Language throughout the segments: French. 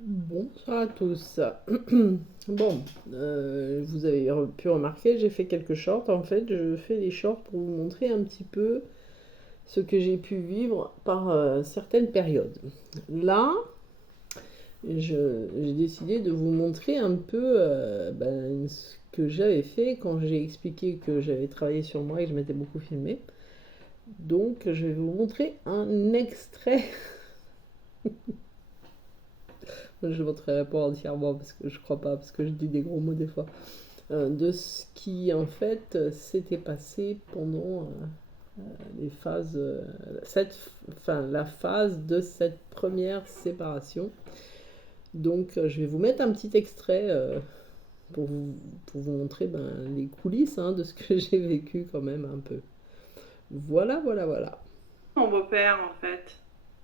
Bonsoir à tous. Bon, vous avez pu remarquer, j'ai fait quelques shorts. En fait, je fais des shorts pour vous montrer un petit peu ce que j'ai pu vivre par certaines périodes. Là, j'ai décidé de vous montrer un peu ce que j'avais fait quand j'ai expliqué que j'avais travaillé sur moi et que je m'étais beaucoup filmé. Donc, je vais vous montrer un extrait. Je ne montrerai pas entièrement parce que je crois pas, parce que je dis des gros mots des fois. De ce qui en fait s'était passé pendant les phases, la phase de cette première séparation. Donc je vais vous mettre un petit extrait pour, vous, pour vous montrer les coulisses de ce que j'ai vécu quand même un peu. Voilà, voilà, voilà. Mon beau-père, en fait.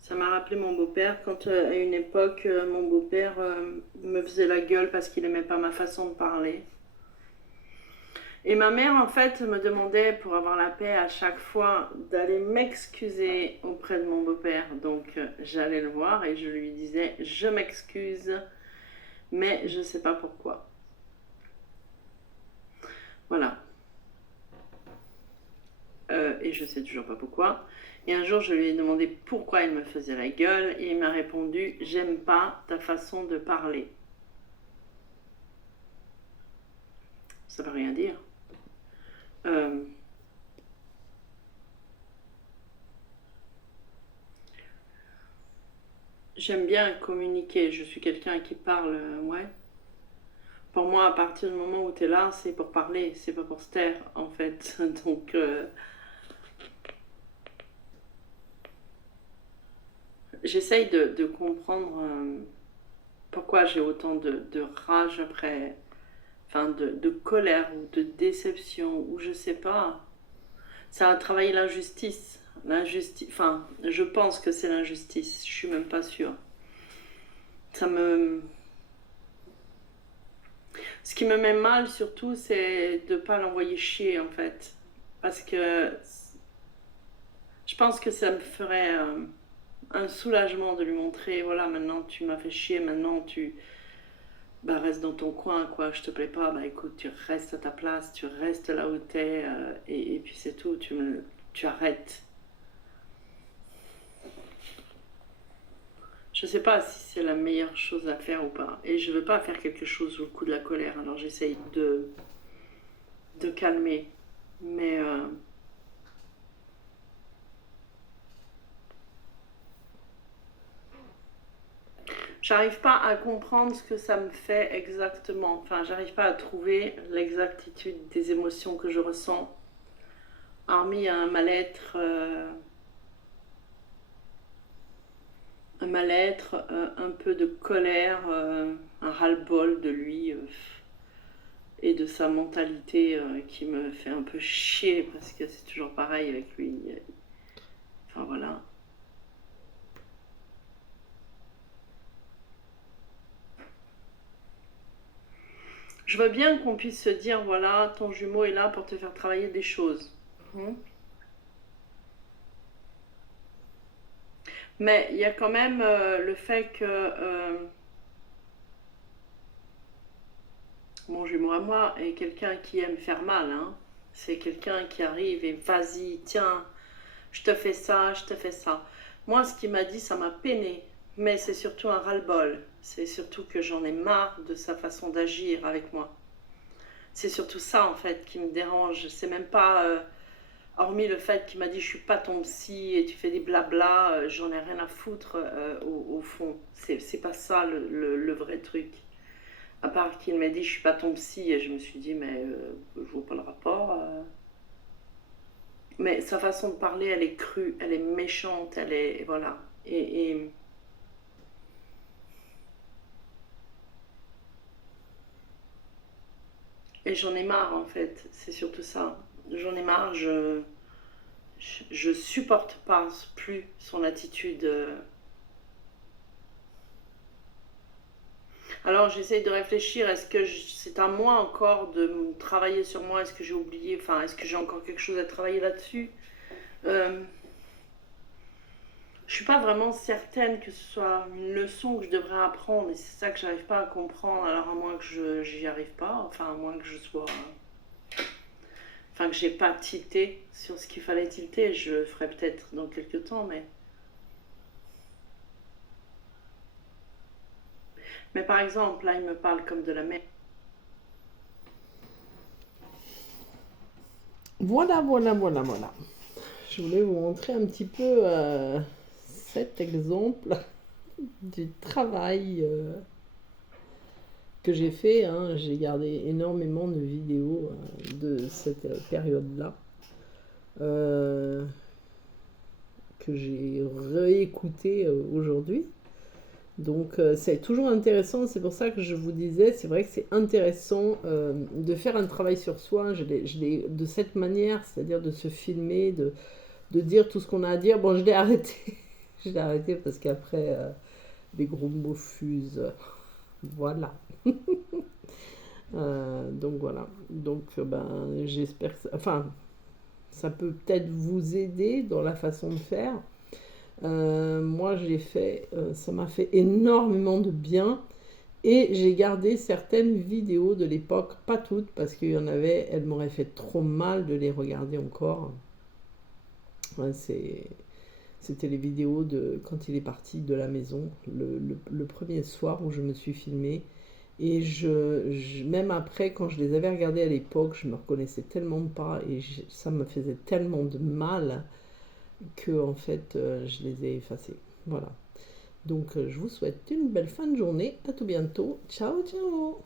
Ça m'a rappelé mon beau-père quand, à une époque, mon beau-père me faisait la gueule parce qu'il aimait pas ma façon de parler. Et ma mère, en fait, me demandait, pour avoir la paix, à chaque fois, d'aller m'excuser auprès de mon beau-père. Donc, j'allais le voir et je lui disais, je m'excuse, mais je sais pas pourquoi. Voilà. Et je sais toujours pas pourquoi. Et un jour, je lui ai demandé pourquoi il me faisait la gueule et il m'a répondu, j'aime pas ta façon de parler. Ça veut rien dire. Euh, J'aime bien communiquer. Je suis quelqu'un qui parle, ouais. Pour moi, à partir du moment où tu es là, c'est pour parler, c'est pas pour se taire, en fait. Donc, j'essaye de comprendre pourquoi j'ai autant de rage après, enfin, de colère ou de déception, ou je sais pas. Ça a travaillé l'injustice. L'injustice, enfin, je pense que c'est l'injustice, je suis même pas sûre. Ça me, Ce qui me met mal surtout, c'est de ne pas l'envoyer chier en fait. Parce que je pense que ça me ferait un soulagement de lui montrer, voilà, maintenant tu m'as fait chier, maintenant tu restes dans ton coin, quoi, je te plais pas, bah écoute, tu restes à ta place, tu restes là où t'es, et puis c'est tout, tu arrêtes. Je sais pas si c'est la meilleure chose à faire ou pas. Et je veux pas faire quelque chose sous le coup de la colère, alors j'essaye de calmer. Mais j'arrive pas à comprendre ce que ça me fait exactement. Enfin, j'arrive pas à trouver l'exactitude des émotions que je ressens, hormis un mal-être, un peu de colère, un ras-le-bol de lui et de sa mentalité qui me fait un peu chier parce que c'est toujours pareil avec lui. Enfin voilà. Je veux bien qu'on puisse se dire voilà, ton jumeau est là pour te faire travailler des choses. Hmm. Mais il y a quand même le fait que mon jumeau à moi est quelqu'un qui aime faire mal. Hein. C'est quelqu'un qui arrive et vas-y, tiens, je te fais ça, je te fais ça. Moi, ce qu'il m'a dit, ça m'a peiné. Mais c'est surtout un ras-le-bol. C'est surtout que j'en ai marre de sa façon d'agir avec moi. C'est surtout ça, en fait, qui me dérange. C'est même pas... hormis le fait qu'il m'a dit je suis pas ton psy et tu fais des blabla, j'en ai rien à foutre au fond. C'est pas ça le vrai truc. À part qu'il m'a dit je suis pas ton psy et je me suis dit mais je vois pas le rapport. Mais sa façon de parler elle est crue, elle est méchante, elle est voilà. Et j'en ai marre en fait, c'est surtout ça. J'en ai marre, je supporte pas plus son attitude. Alors j'essaye de réfléchir, est-ce que c'est à moi encore de travailler sur moi, est-ce que j'ai oublié, enfin est-ce que j'ai encore quelque chose à travailler là-dessus. euh, Je suis pas vraiment certaine que ce soit une leçon que je devrais apprendre et c'est ça que j'arrive pas à comprendre. Alors à moins que j'y arrive pas, enfin à moins que je sois, enfin que j'ai pas tilté sur ce qu'il fallait tilter, je le ferai peut-être dans quelques temps, mais par exemple là il me parle comme de la mer. Voilà, voilà, voilà, voilà. Je voulais vous montrer un petit peu cet exemple du travail que j'ai fait. Hein. J'ai gardé énormément de vidéos de cette période-là que j'ai réécouté aujourd'hui. Donc c'est toujours intéressant, c'est pour ça que je vous disais, c'est vrai que c'est intéressant de faire un travail sur soi, de cette manière, c'est-à-dire de se filmer, de dire tout ce qu'on a à dire. Bon, je l'ai arrêté, je l'ai arrêté parce qu'après les gros mots fusent, voilà. Donc voilà, donc ben j'espère que ça peut peut-être vous aider dans la façon de faire. Moi, je l'ai fait, ça m'a fait énormément de bien. Et j'ai gardé certaines vidéos de l'époque, pas toutes, parce qu'il y en avait, elles m'auraient fait trop mal de les regarder encore. Ouais, c'était les vidéos de quand il est parti de la maison, le premier soir où je me suis filmée. Et même après, quand je les avais regardées à l'époque, je me reconnaissais tellement pas et ça me faisait tellement de mal que en fait je les ai effacés. Voilà. Donc je vous souhaite une belle fin de journée. À tout bientôt. Ciao ciao.